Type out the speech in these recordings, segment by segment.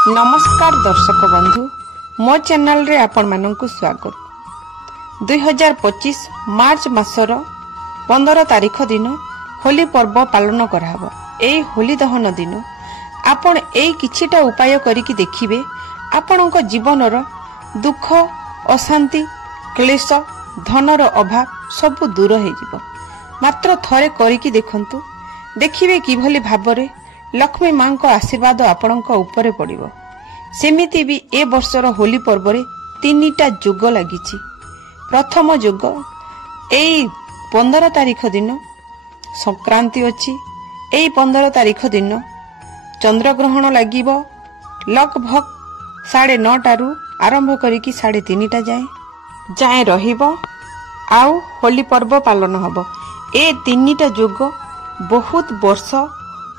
नमस्कार दर्शक बंधु मो चैनल रे आपण माननकु स्वागत। 2025 मार्च मासर 15 तारिख दिन होली पर्व पालन कराहब। एई होली दहन दिन आपण एई किछिटा उपाय करिकि देखिबे आपणक जीवनर दुख अशांति क्लेश धनर अभाव सब दूर हो जिवो। मात्र थरे करिकि देखंतु देखिबे किभली भाबरे लक्ष्मी मां को आशीर्वाद आपणक ऊपर पड़िबो। सेमिति भी ए वर्षर होली पर्व रे तीनिटा जुग लागिछि। प्रथम जुग एई 15 तारिख दिन संक्रांति अछि। एई 15 तारिख दिन चंद्रग्रहण लागिबो लगभग 9:30 टारू आरंभ करिकि 3:30 जाए रहिबो आउ होली पर्व पालन हबो। ए तीनिटा जुग बहुत वर्ष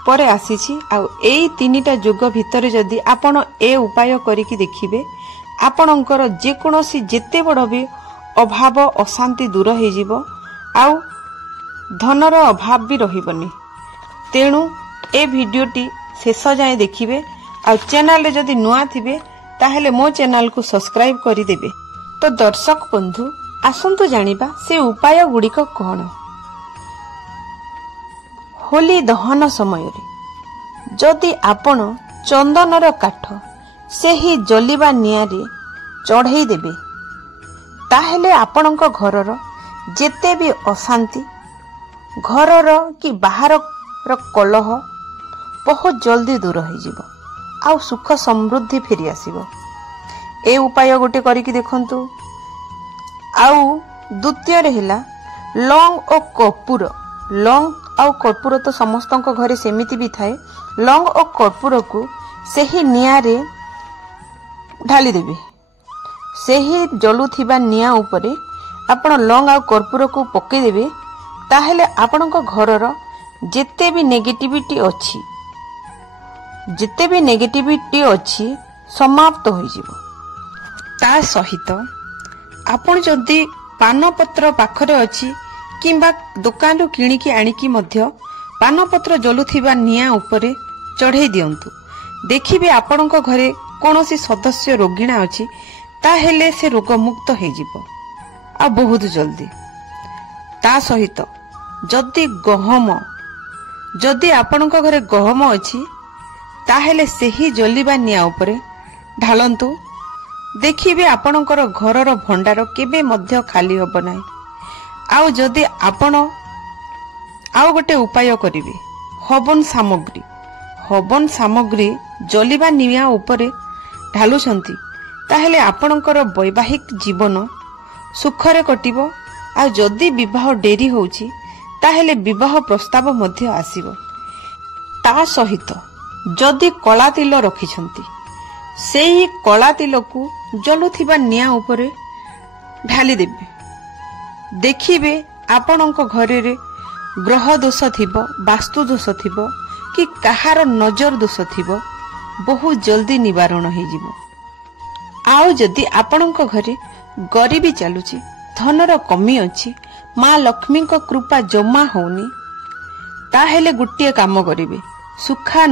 परे आसीछि। आउ एई तीनिटा जुग भितर जदि आपण ए उपाय करिकि देखिबे आपणकर जे कोनोसी जेते बड़ भी अभाव अशांति दूर हो जिवो आउ धनर अभाव भी रहिबनी। तेणु ए वीडियोटी शेष जाए देखिबे। आउ चैनल रे जदि नुआ थिबे ताहेले मो चैनल को सब्सक्राइब करि देबे। तो दर्शक बंधु आसंतु जानिबा से उपाय गुड़िक कौन। होली दहन समय जदि आपण चंदनर काठ सेही जलिबा नियारे चढ़ई देबे ताहेले आपणक घरर जेते भी अशांति घरर कि बाहर कलह बहुत जल्दी दूर हो जिवो आउ सुख समृद्धि फेरी आसीबो। ए उपाय गोटे करिकि देखंतु। आउ द्वितीय हेला लौंग और कर्पूर। लौंग आउ कर्पूर तो समस्तक घरे सेमिति भी थाए। लौंग और कर्पूर को सेही नियारे ढाली देबे। सेही जलुथिबा निया उपरे आपण लौंग आउ कर्पूर को पके देबे ताहेले आपणक घरर जेते भी नेगेटिविटी अछि समाप्त हो जिवो। ता सहित आपण जदि पानपत्र पाखरे अछि किंबा दुकान किणिकी आनिकी मध्य पानपत्र जलुथिबा निया उपरे चढ़ई दियंतु। देखिबे आपणक घरे कोनोसी सदस्य रोगिणा अछि ताहेले से रोग मुक्त हो जिवो आ बहुत जल्दी। ता सहित जदि आपणक घरे गहम अछि ताहेले सेही जलिबा निया उपरे ढालंतु। देखिबे आपणकर घरर भंडार केबे मध्य खाली होब नाही। आउ जदि आपण आउ गोटे उपाय करिवे हवन सामग्री जलिबा निया उपरे ढालुछंती ताहेले आपणकर वैवाहिक जीवन सुखरे कटिबो। आ जदि विवाह डेरी होउची ताहेले विवाह प्रस्ताव मध्य आसीबो। ता सहित जदि कला तिल रखिछंती सेही कला तिल को जलुथिबा निया उपरे ढाली देबे। देखिबे आपणक घरे रे ग्रह दोष थिबो वास्तु दोष थिबो कि कहार नजर दोष थिबो बहुत जल्दी निवारण हो जिवो। आउ जदि आपणक घरे गरीबी चलुची धनर कमी अछि मां लक्ष्मी को कृपा जमा होनी ताहेले गुटिए काम करिवे सुखा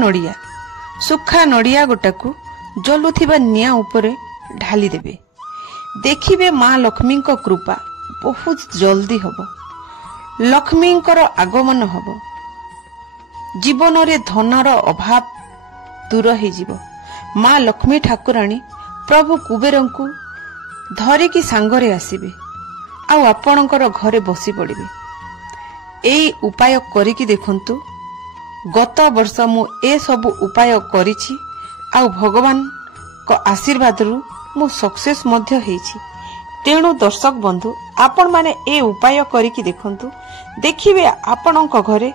नड़िया गोटा को जलुथिबा निया उपरे ढाली देबे। देखिबे मां लक्ष्मी को कृपा बहुत जल्दी हबो। लक्ष्मींकर आगमन हबो। जीवन रे धनर अभाव दूर हो जिवो। मां लक्ष्मी ठाकुराणी प्रभु कुबेरंकु धरिकी सांगरे आसीबे आउ आपणकर घरे बसी पड़िबे। एई उपाय करिकि देखंतु। गत वर्ष मु ए सब उपाय करिछि आउ भगवान को आशीर्वाद रु मु सक्सेस मध्य हेछि। तेणु दर्शक बंधु आपण माने ए उपाय करिकि देखंतु। देखिबे आपणक घरे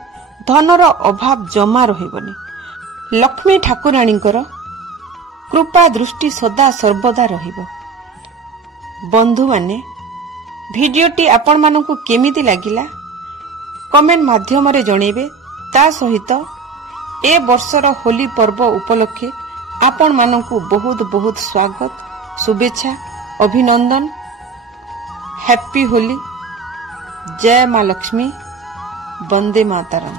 धनर अभाव जमा रहिबनी। लक्ष्मी ठाकुराणींकर कृपा दृष्टि सदा सर्वदा रहिबो। बंधु माने वीडियोटी आपण मानकु केमिति लागिला कमेंट माध्यम रे जणेबे। ता सहित ए वर्षर होली पर्व उपलक्षे आपण मानकु बहुत बहुत स्वागत शुभेच्छा अभिनंदन। हैप्पी होली। जय मां लक्ष्मी। वंदे मातरम।